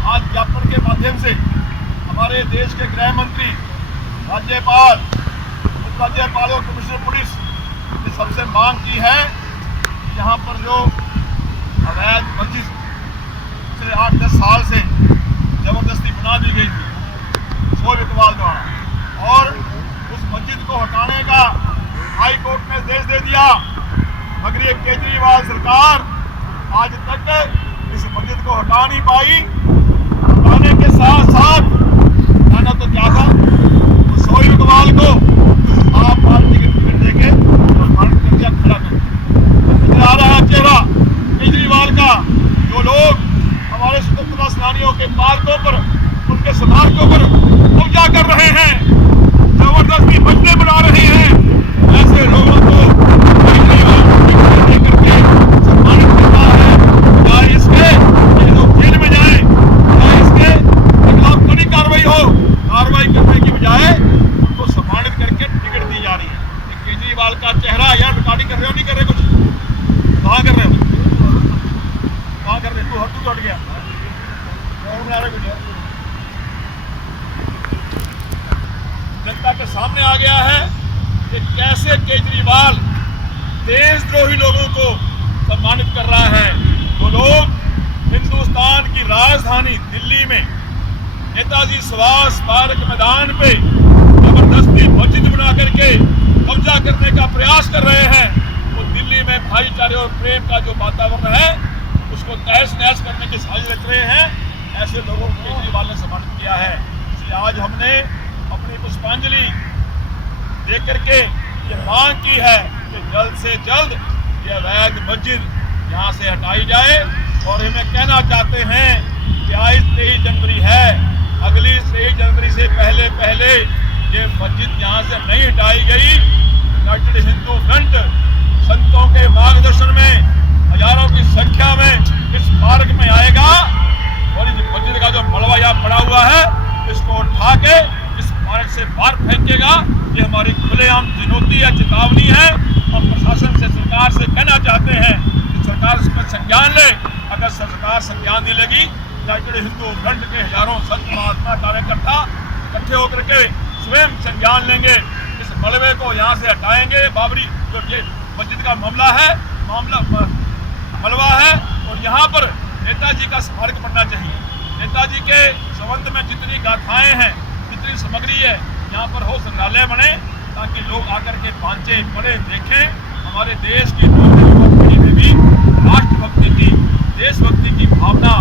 आज ज्ञापन के माध्यम से हमारे देश के गृह मंत्री, राज्यपाल, उप राज्यपाल और कमिश्नर पुलिस ने सबसे मांग की है कि यहाँ पर जो अवैध मस्जिद पिछले 8-10 साल से जबरदस्ती बना दी गई थी शोएब इकबाल द्वारा, और उस मस्जिद को हटाने का हाई कोर्ट ने आदेश दे दिया, मगर ये केजरीवाल सरकार आज तक इस मस्जिद को हटा नहीं पाई। हटाने के साथ साथ मैंने तो क्या था, तो शोएब इकबाल को आप पार्टी के टिकट देके प्रमाणित कर दिया, खड़ा कर दिया। आ रहा है चेहरा केजरीवाल का, जो लोग हमारे स्वतंत्रता सेनानियों के पार्कों पर, उनके स्मारकों पर कब्जा कर रहे हैं, जबरदस्ती मस्जिदें बना रहे हैं, ऐसे लोगों को करके सम्मानित करना है। या इसके ये लोग जेल में जाए, या इसके खिलाफ कड़ी कार्रवाई हो, कार्रवाई करने की बजाय उनको सम्मानित करके टिकट दी जा रही है। केजरीवाल का चेहरा, यार रिकॉर्डिंग कर रहे हो, नहीं कर रहे, कुछ कहाँ कर रहे हो, कहाँ कर रहे, तू हट गया और बना रहे कुछ। जनता के सामने आ गया है कि कैसे केजरीवाल देशद्रोही लोगों को सम्मानित कर रहा है। वो लोग हिंदुस्तान की राजधानी दिल्ली में नेताजी सुभाष पार्क मैदान पे जबरदस्ती मस्जिद बना करके कब्जा करने का प्रयास कर रहे हैं। वो दिल्ली में भाईचारे और प्रेम का जो वातावरण है उसको तहस नहस करने की साजिश रच रहे हैं। ऐसे लोगों को केजरीवाल ने सम्मानित किया है। इसलिए आज हमने अपनी पुष्पांजलि देकर के ये मांग की है कि जल्द से जल्द ये अवैध मस्जिद यहाँ से हटाई जाए। और हमें कहना चाहते हैं कि आज 23 जनवरी है, अगली 23 जनवरी से पहले पहले ये मस्जिद यहाँ से नहीं हटाई गई, यूनाइटेड हिंदू फ्रंट संतों के मार्गदर्शन में हजारों की संख्या में इस पार्क में आएगा और इस मस्जिद का जो मलबा यहाँ पड़ा हुआ है इसको उठा के इस पार्क से बाहर फेंकेगा। ये हमारी खुलेआम चुनौती है, चेतावनी है। हम प्रशासन से, सरकार से कहना चाहते हैं कि सरकार इस पर संज्ञान ले। अगर सरकार संज्ञान नहीं लेगी, यूनाइटेड हिंदू फ्रंट के हजारों संत महात्मा कार्यकर्ता इकट्ठे होकर के स्वयं संज्ञान लेंगे, इस मलबे को यहाँ से हटाएंगे। बाबरी जो ये मस्जिद का मलबा है और यहाँ पर नेताजी का स्मारक बनना चाहिए। नेताजी के संबंध में जितनी गाथाएं हैं, जितनी सामग्री है, यहाँ पर हो संग्रहालय बने ताकि लोग आकर के बांचे, पढ़े, देखें। हमारे देश की युवा पीढ़ी में भी राष्ट्रभक्ति की, देशभक्ति की भावना